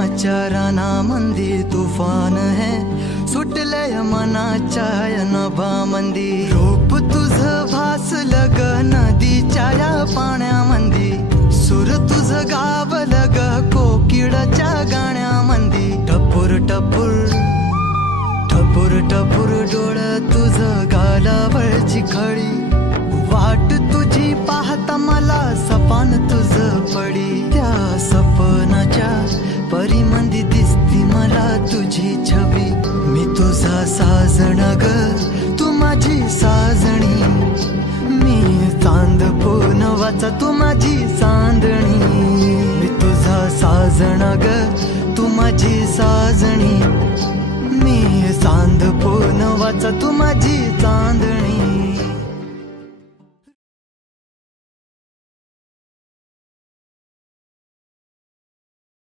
प्रेमाच्या रानामंदी तुफान है सुटलय मनाच्या या नभामंदी रूप तुझं भासलं ग नदीच्या या पाण्यामंदी सूर तुझं गावलं ग कोकिळाच्या गाण्यामंदी टपूर टपूर टपूर टपूर डोळं तुझं गालावरची खळी वाट तुझी पाहता मला सपान तुझं पडी त्या सपनाच्या परिमंदी दिसती मला तुझी छबी मी तुझा साजण ग तू माझी साजणी मी चांद पूनवाचा तू माझी चांदणी मी तुझा साजण ग तू माझी साजणी मी चांद पूनवाचा तू माझी चांदणी